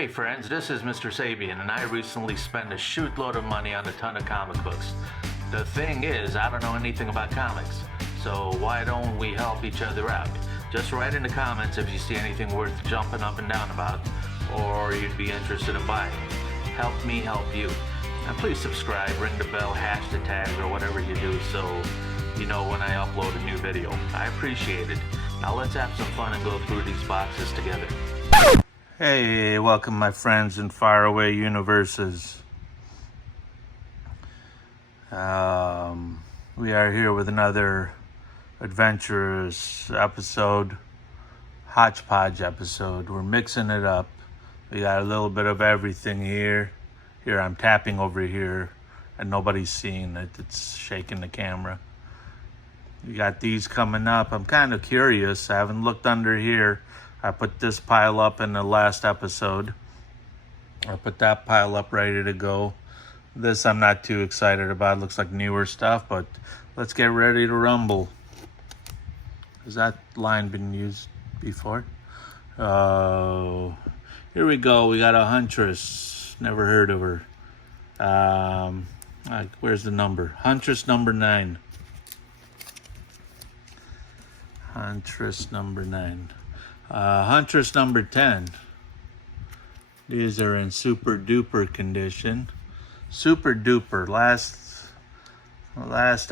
Hey friends, this is MR.SABIAN, and I recently spent a shootload of money on a ton of comic books. The thing is, I don't know anything about comics, so why don't we help each other out? Just write in the comments if you see anything worth jumping up and down about, or you'd be interested in buying. Help me help you. And please subscribe, ring the bell, hash the tag, or whatever you do so you know when I upload a new video. I appreciate it. Now let's have some fun and go through these boxes together. Hey, welcome my friends in faraway universes. We are here with another adventurous episode, hodgepodge episode. We're mixing it up. We got a little bit of everything here. Here, I'm tapping over here and nobody's seeing it. It's shaking the camera. We got these coming up. I'm kind of curious. I haven't looked under here. I put this pile up in the last episode. I put that pile up ready to go. This I'm not too excited about. It looks like newer stuff, but let's get ready to rumble. Has that line been used before? Here we go. We got a Huntress. Never heard of her. Where's the number? Huntress number 9. Huntress number 9. Huntress number 10. These are in super duper condition. Super duper. Last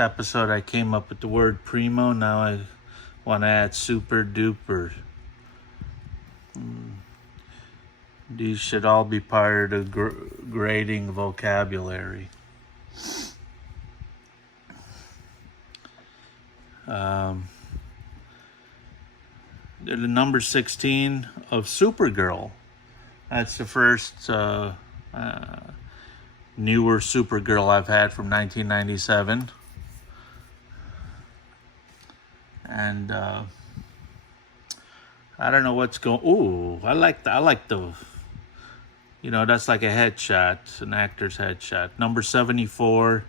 episode I came up with the word primo. Now I want to add super duper. These should all be part of the grading vocabulary. They're the number 16 of Supergirl. That's the first newer Supergirl I've had from 1997. And I don't know what's going. Ooh, I like the. You know, that's like a headshot, an actor's headshot. Number 74.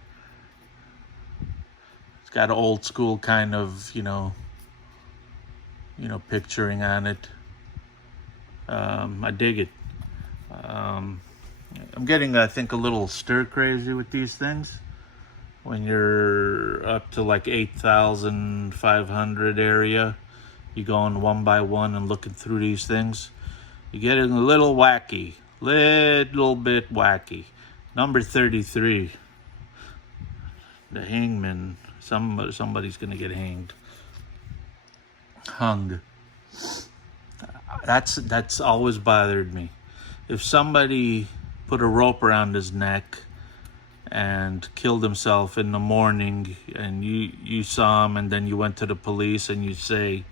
It's got an old school kind of, you know, picturing on it. I dig it. I'm getting, I think, a little stir crazy with these things. When you're up to like 8,500 area, you going one by one and looking through these things. You're getting a little wacky, little bit wacky. Number 33, the hangman. Somebody's gonna get hanged. Hung. That's always bothered me. If somebody put a rope around his neck and killed himself in the morning, and you saw him, and then you went to the police and you say,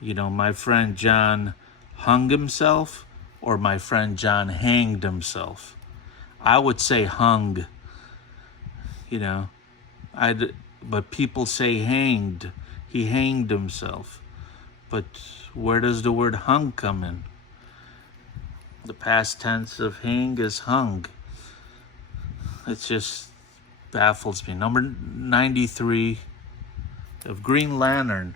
you know, my friend John hung himself, or my friend John hanged himself, I would say hung. You know, but people say hanged. He hanged himself. But where does the word hung come in? The past tense of hang is hung. It just baffles me. Number 93 of Green Lantern.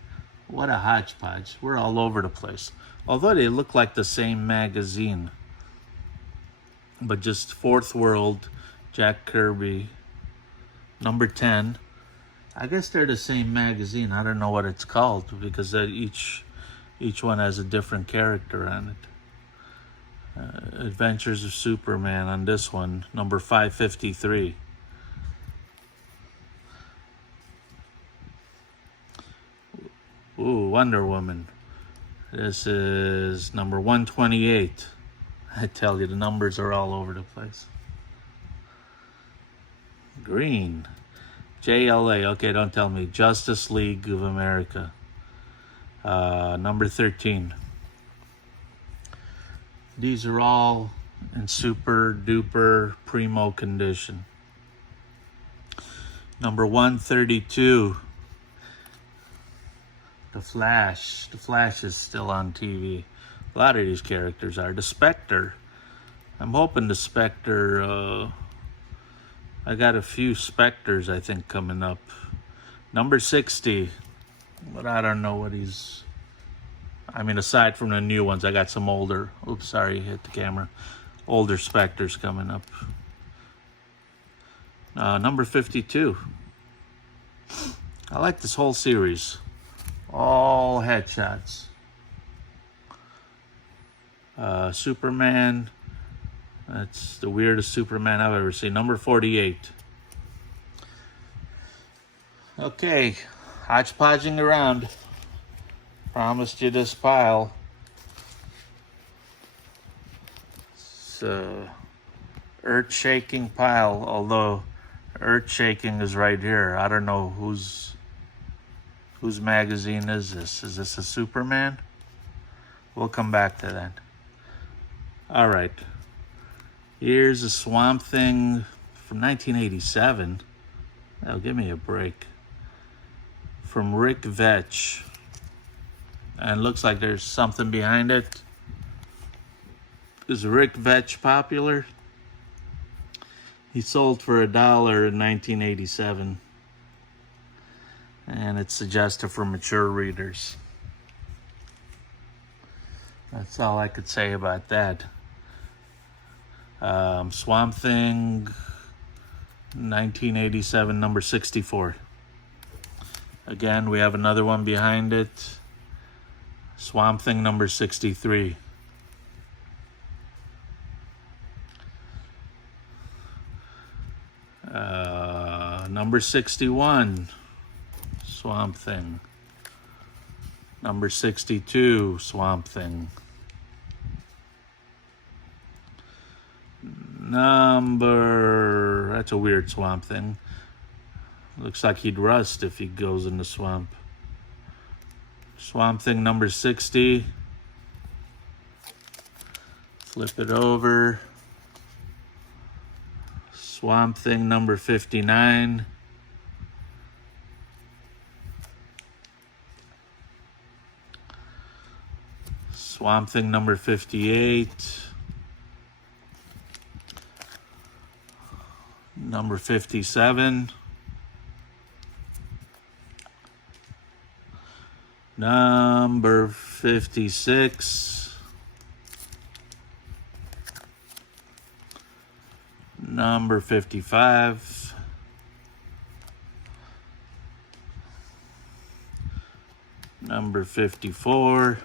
What a hodgepodge. We're all over the place. Although they look like the same magazine. But just Fourth World, Jack Kirby. Number 10. I guess they're the same magazine. I don't know what it's called because each one has a different character on it. Adventures of Superman on this one, number 553. Ooh, Wonder Woman. This is number 128. I tell you, the numbers are all over the place. Green. JLA, okay, don't tell me. Justice League of America. Number 13. These are all in super duper primo condition. Number 132. The Flash. The Flash is still on TV. A lot of these characters are. The Spectre. I'm hoping the Spectre, I got a few Spectres, I think, coming up. Number 60. But I don't know what he's I mean, aside from the new ones, I got some older, oops, sorry, hit the camera. Older Spectres coming up. Number 52. I like this whole series. All headshots. Superman. That's the weirdest Superman I've ever seen. Number 48. Okay, hodgepodging around. Promised you this pile. It's a earth-shaking pile, although earth-shaking is right here. I don't know whose magazine is this. Is this a Superman? We'll come back to that. All right. Here's a Swamp Thing from 1987. Oh, give me a break. From Rick Vetch. And it looks like there's something behind it. Is Rick Vetch popular? He sold for $1 in 1987. And it's suggested for mature readers. That's all I could say about that. Swamp Thing, 1987, number 64. Again, we have another one behind it. Swamp Thing, number 63. Number 61, Swamp Thing. Number 62, Swamp Thing. That's a weird Swamp Thing. Looks like he'd rust if he goes in the swamp. Swamp Thing number 60. Flip it over. Swamp Thing number 59. Swamp Thing number 58. Number 57. Number 56. Number 55. Number 54.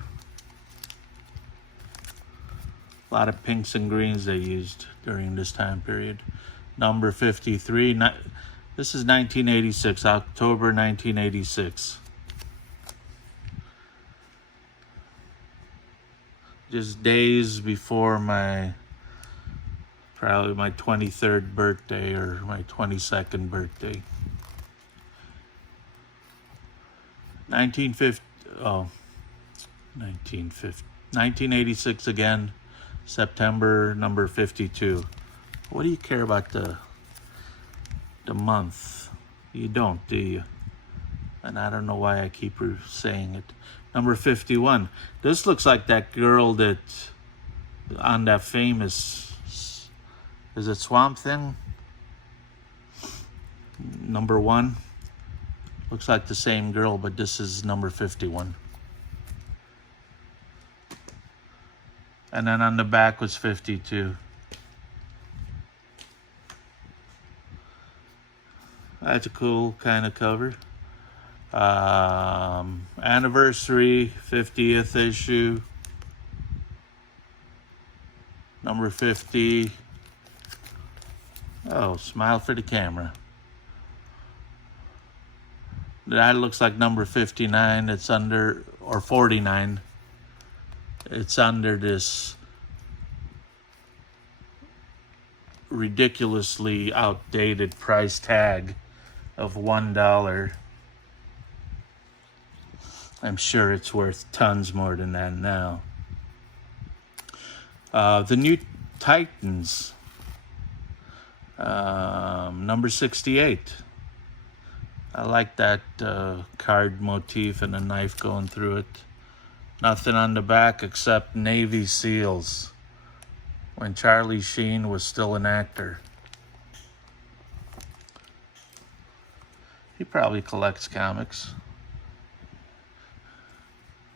A lot of pinks and greens they used during this time period. Number 53. This is 1986, October 1986. Just days before probably my 23rd birthday or my 22nd birthday. 1986 again, September, number 52. What do you care about the month? You don't, do you? And I don't know why I keep saying it. Number 51. This looks like that girl that on that famous, is it Swamp Thing? Number 1. Looks like the same girl, but this is number 51. And then on the back was 52. That's a cool kind of cover. Anniversary, 50th issue. Number 50. Oh, smile for the camera. That looks like number 59. It's under, or 49. It's under this ridiculously outdated price tag of $1. I'm sure it's worth tons more than that now. The New Titans, number 68. I like that card motif and a knife going through it. Nothing on the back except Navy SEALs when Charlie Sheen was still an actor. He probably collects comics.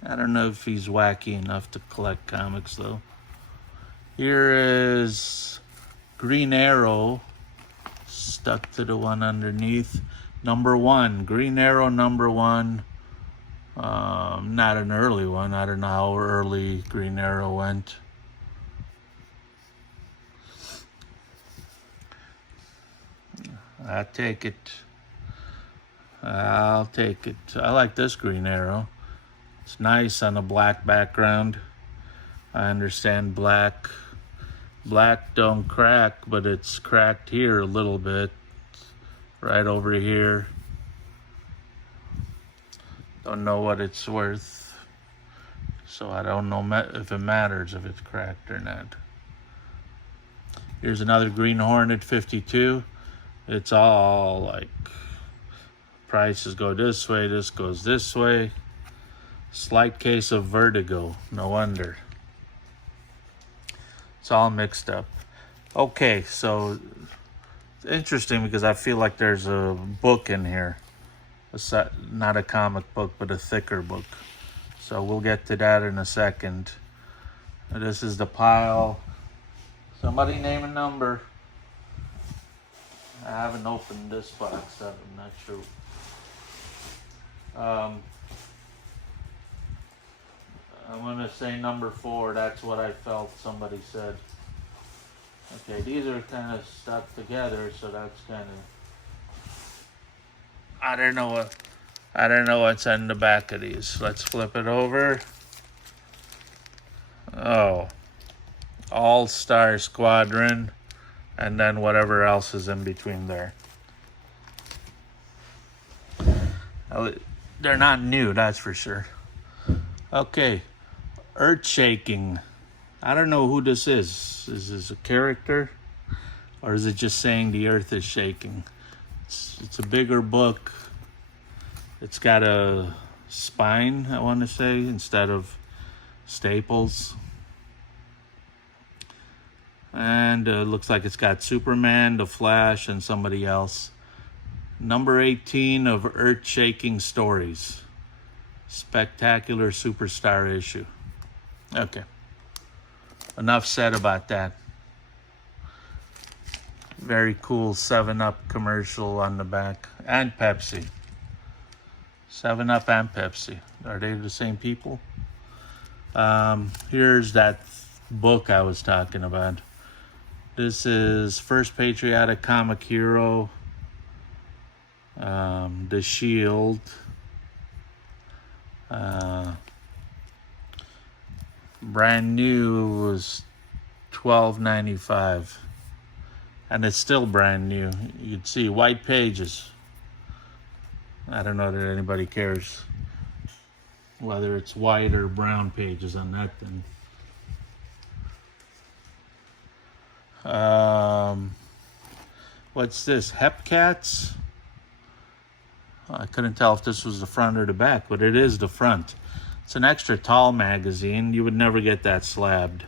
I don't know if he's wacky enough to collect comics, though. Here is Green Arrow, stuck to the one underneath. #1, Green Arrow #1. Not an early one. I don't know how early Green Arrow went. I'll take it. I'll take it. I like this Green Arrow. It's nice on a black background. I understand black don't crack, but it's cracked here a little bit. Right over here. Don't know what it's worth. So I don't know if it matters if it's cracked or not. Here's another Green Hornet 52. It's all like prices go this way, this goes this way. Slight case of vertigo, no wonder. It's all mixed up. Okay, so it's interesting because I feel like there's a book in here. Not a comic book, but a thicker book. So we'll get to that in a second. This is the pile. Somebody name a number. I haven't opened this box up, I'm not sure. I'm gonna say #4, that's what I felt somebody said. Okay, these are kind of stuck together, so that's kind of, I don't know what's on the back of these. Let's flip it over. Oh, All-Star Squadron, and then whatever else is in between there. They're not new, that's for sure. Okay, Earth Shaking. I don't know who this is. Is this a character? Or is it just saying the earth is shaking? It's a bigger book. It's got a spine, I want to say, instead of staples. And it looks like it's got Superman, The Flash, and somebody else. #18 of Earth Shaking Stories. Spectacular Superstar issue. Okay. Enough said about that. Very cool 7-Up commercial on the back. And Pepsi. 7-Up and Pepsi. Are they the same people? Here's that book I was talking about. This is First Patriotic Comic Hero. The Shield. Brand new was $12.95, and it's still brand new. You can see white pages. I don't know that anybody cares whether it's white or brown pages on that thing. What's this? Hepcats? I couldn't tell if this was the front or the back, but it is the front. It's an extra tall magazine. You would never get that slabbed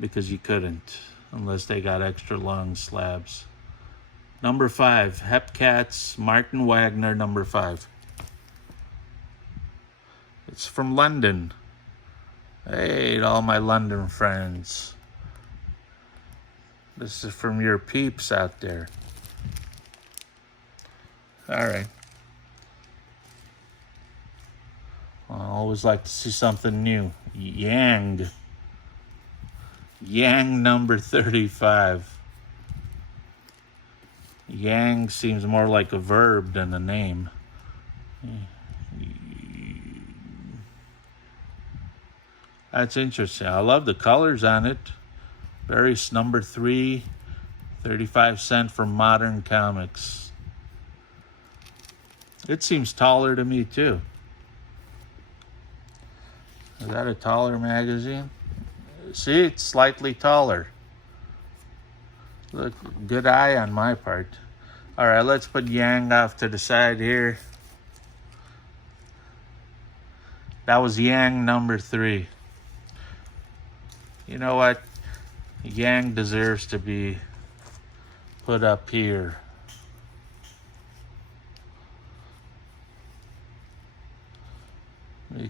because you couldn't unless they got extra long slabs. #5, Hepcats, Martin Wagner, #5. It's from London. Hey, to all my London friends. This is from your peeps out there. All right. I always like to see something new. Yang #35. Yang seems more like a verb than a name. That's interesting. I love the colors on it. Very #3, 35 cents for Modern Comics. It seems taller to me too. Is that a taller magazine? See, it's slightly taller. Look, good eye on my part. All right, let's put Yang off to the side here. That was Yang #3. You know what? Yang deserves to be put up here.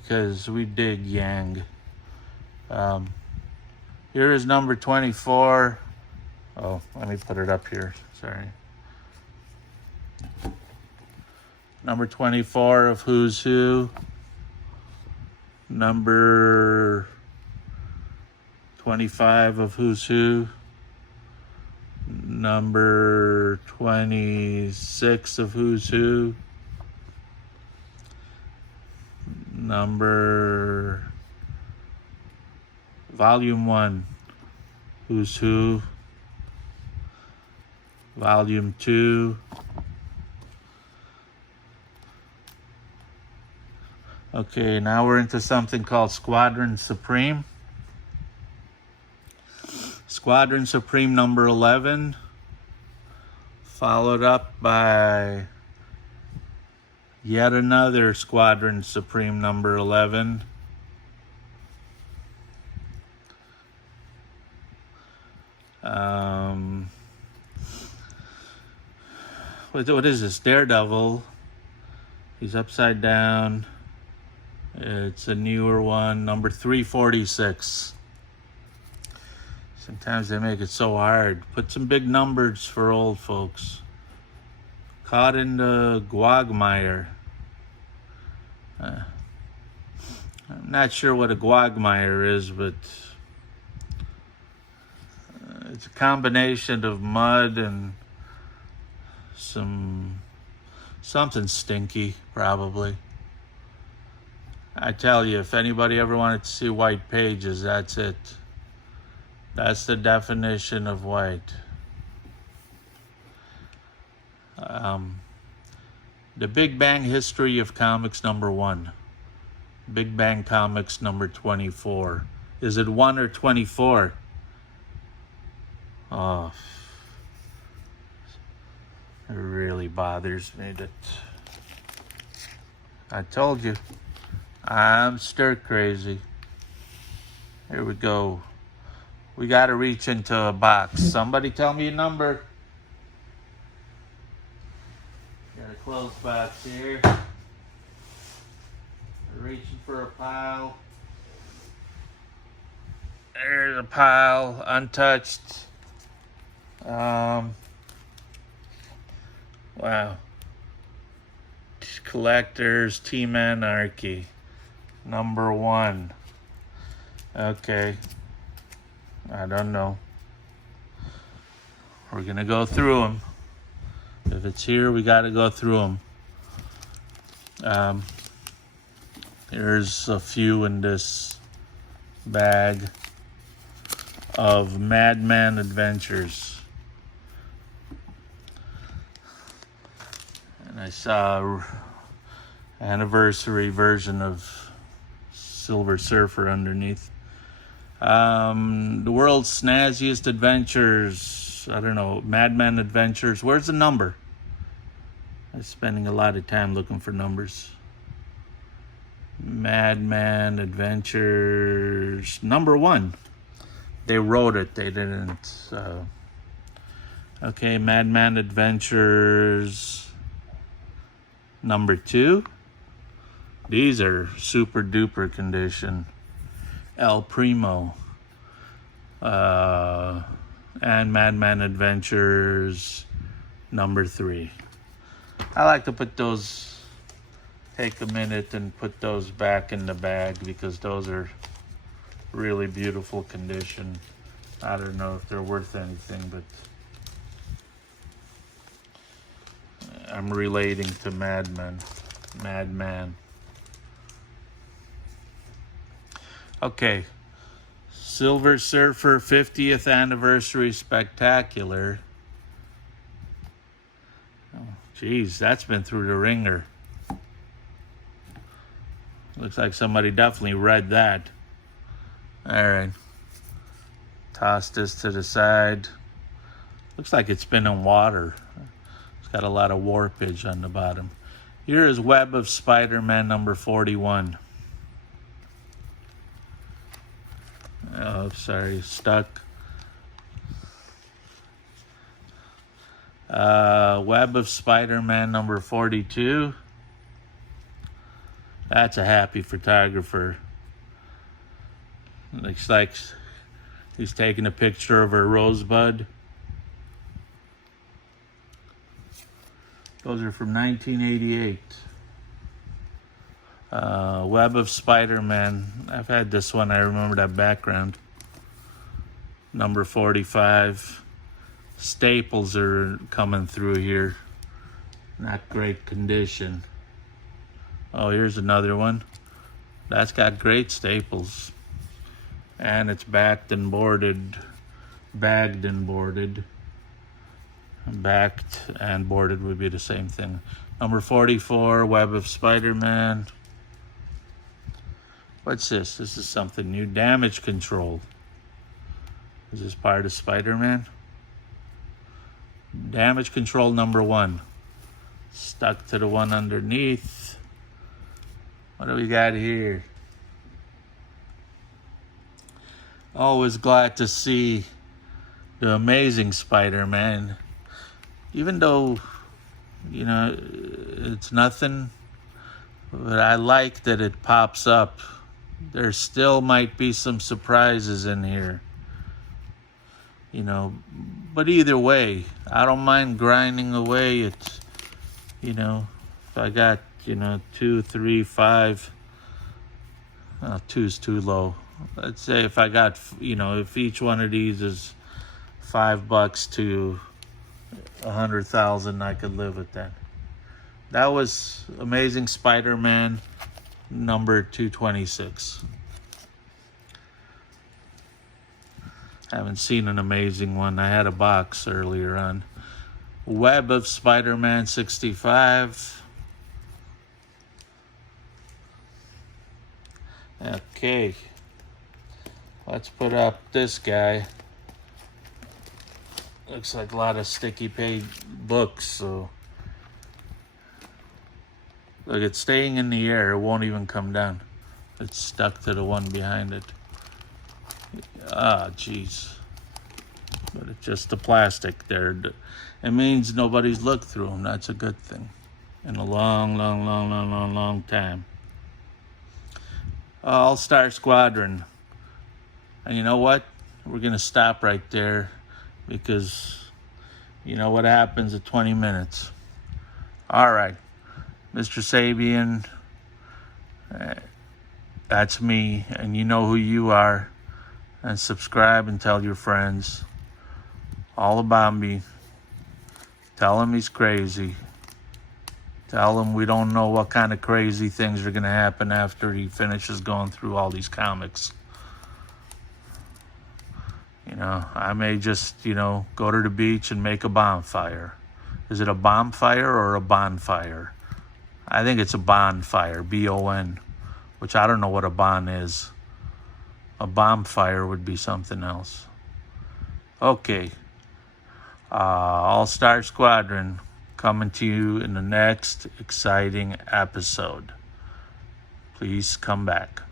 because we dig Yang. Here is number 24. Oh, let me put it up here. Sorry. Number 24 of Who's Who. Number 25 of Who's Who. Number 26 of Who's Who. Volume 1, Who's Who. Volume 2. Okay, now we're into something called Squadron Supreme. Squadron Supreme number 11, followed up by yet another Squadron Supreme number 11. What is this? Daredevil. He's upside down. It's a newer one, number 346. Sometimes they make it so hard. Put some big numbers for old folks. Caught in the quagmire. I'm not sure what a quagmire is, but it's a combination of mud and something stinky, probably. I tell you, if anybody ever wanted to see white pages, that's it. That's the definition of white. The Big Bang History of Comics number 1. Big Bang Comics number 24. Is it 1 or 24? Oh, it really bothers me that I told you, I'm stir crazy. Here we go. We got to reach into a box. Somebody tell me a number. Got a closed box here. Reaching for a pile. There's a pile, untouched. Wow. Collectors, Team Anarchy, number 1. Okay. I don't know. We're gonna go through them. If it's here, we gotta go through them. Here's a few in this bag of Madman Adventures. And I saw anniversary version of Silver Surfer underneath. The world's snazziest adventures. I don't know, Madman Adventures. Where's the number? I'm spending a lot of time looking for numbers. Madman Adventures number 1. They wrote it, they didn't. Okay, Madman Adventures number 2. These are super duper condition. El Primo. And Madman Adventures number 3. I like to put those, take a minute and put those back in the bag because those are really beautiful condition. I don't know if they're worth anything, but I'm relating to Madman. Okay, Silver Surfer 50th Anniversary Spectacular. Oh, geez, that's been through the ringer. Looks like somebody definitely read that. All right. Toss this to the side. Looks like it's been in water. It's got a lot of warpage on the bottom. Here is Web of Spider-Man number 41. Oh, sorry, stuck. Web of Spider-Man number 42. That's a happy photographer. Looks like he's taking a picture of her rosebud. Those are from 1988. Web of Spider-Man. I've had this one. I remember that background. Number 45. Staples are coming through here. Not great condition. Oh, here's another one. That's got great staples. And it's backed and boarded. Bagged and boarded. Backed and boarded would be the same thing. Number 44, Web of Spider-Man. What's this? This is something new. Damage control. Is this part of Spider-Man? Damage control number 1. Stuck to the one underneath. What do we got here? Always glad to see the Amazing Spider-Man. Even though, you know, it's nothing, but I like that it pops up. There still might be some surprises in here. You know, but either way, I don't mind grinding away at, you know, if I got, you know, 2, 3, 5, 2's too low. Let's say if I got, you know, if each one of these is $5 to 100,000, I could live with that. That was Amazing Spider-Man number 226. Haven't seen an amazing one. I had a box earlier on. Web of Spider-Man 65. Okay. Let's put up this guy. Looks like a lot of sticky page books, so look, it's staying in the air. It won't even come down. It's stuck to the one behind it. Ah, jeez. But it's just the plastic there. It means nobody's looked through them. That's a good thing. In a long time. All-Star Squadron. And you know what? We're going to stop right there because you know what happens at 20 minutes. All right. Mr. Sabian, that's me, and you know who you are. And subscribe and tell your friends all about me. Tell them he's crazy. Tell him we don't know what kind of crazy things are going to happen after he finishes going through all these comics. You know, I may just, you know, go to the beach and make a bonfire. Is it a bonfire or a bonfire? I think it's a bonfire, B-O-N, which I don't know what a bon is. A bonfire would be something else. Okay. All-Star Squadron coming to you in the next exciting episode. Please come back.